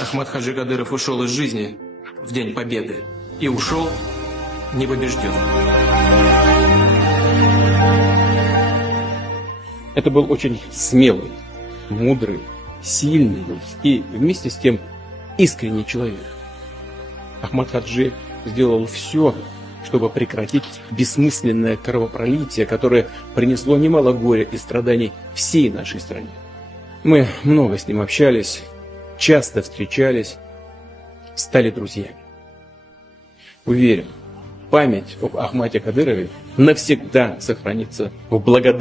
Ахмат Хаджи Кадыров ушел из жизни в День Победы и ушел непобежденным. Это был очень смелый, мудрый, сильный и вместе с тем искренний человек. Ахмат Хаджи сделал все, чтобы прекратить бессмысленное кровопролитие, которое принесло немало горя и страданий всей нашей стране. Мы много с ним общались, часто встречались, стали друзьями. Уверен, память об Ахмате Кадырове навсегда сохранится в благодарности